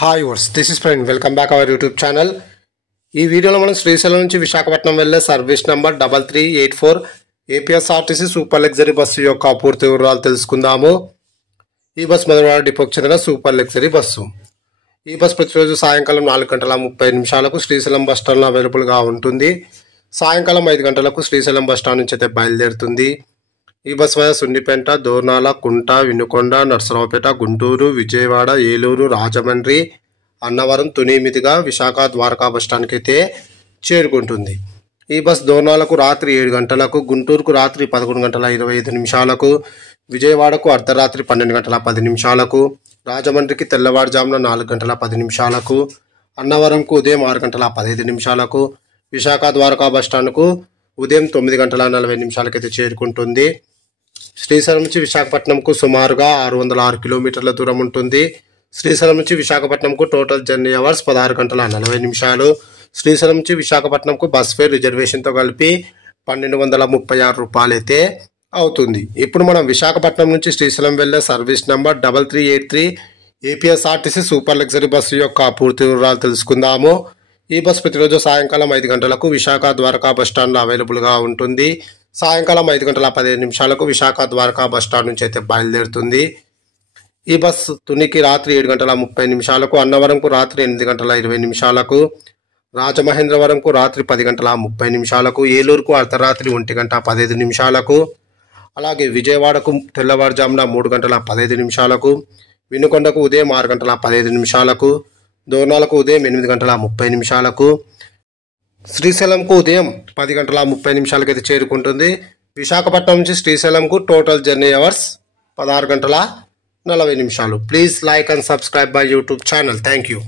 Hi వర్స్ this is friend welcome back our YouTube channel. ఈ వీడియోలో మనం శ్రీశైలం నుంచి విశాఖపట్నం వెళ్ళే service number 3384 APSRTC super luxury bus యొక్క పూర్తి వివరాలు తెలుసుకుందాము. ఈ బస్సు మధురవాడ డిపోకి చెందిన సూపర్ లగ్జరీ బస్సు. ఈ బస్సు ప్రతిరోజు సాయంకాలం 4:30 శ్రీశైలం బస్ స్టాండ్లో అవైలబుల్గా ఉంటుంది. సాయంకాలం 5 గంటలకు శ్రీశైలం బస్ స్టాండ్ నుంచి అయితే బయలుదేరుతుంది. ఈ బస్ వయా సున్నిపేట, దోర్నాల, కుంట, వినుకొండ, నర్సరావుపేట, గుంటూరు, విజయవాడ, ఏలూరు, రాజమండ్రి, అన్నవరం, తుని మీదుగా విశాఖ ద్వారకా బస్ స్టాండ్కి అయితే చేరుకుంటుంది. ఈ బస్ దోర్నాలకు రాత్రి 7 గంటలకు, గుంటూరుకు రాత్రి 11:25, విజయవాడకు అర్ధరాత్రి 12:10, రాజమండ్రికి తెల్లవారుజామున 4:10, అన్నవరంకు ఉదయం 6:15, విశాఖ ద్వారకా బస్ స్టాండ్కు ఉదయం 9:40 అయితే చేరుకుంటుంది. శ్రీశైలం నుంచి విశాఖపట్నంకు సుమారుగా 606 కిలోమీటర్ల దూరం ఉంటుంది. శ్రీశైలం నుంచి విశాఖపట్నంకు టోటల్ జర్నీ అవర్స్ 16:40. శ్రీశైలం నుంచి విశాఖపట్నంకు బస్ ఫేర్ రిజర్వేషన్తో కలిపి 1236 రూపాయలు అయితే అవుతుంది. ఇప్పుడు మనం విశాఖపట్నం నుంచి శ్రీశైలం వెళ్ళే service number 3383 APSRTC super luxury bus యొక్క పూర్తి వివరాలు తెలుసుకుందాము. ఈ బస్ ప్రతిరోజు సాయంకాలం 5 గంటలకు విశాఖ ద్వారకా బస్ స్టాండ్లో అవైలబుల్గా ఉంటుంది. సాయంకాలం 5:15 విశాఖ ద్వారకా బస్ స్టాండ్ నుంచి అయితే బయలుదేరుతుంది. ఈ బస్ తునికి రాత్రి 7:30, అన్నవరంకు రాత్రి 8:20, రాజమహేంద్రవరంకు రాత్రి 10:30, ఏలూరుకు అర్ధరాత్రి 1:15, అలాగే విజయవాడకు తెల్లవారుజామున 3:15, వినుకొండకు ఉదయం 6:15, దోర్నాలకు ఉదయం 8:30, శ్రీశైలంకు ఉదయం 10:30 అయితే చేరుకుంటుంది. విశాఖపట్నం నుంచి శ్రీశైలంకు total journey hours 16:40. Please like and subscribe my YouTube channel. Thank you.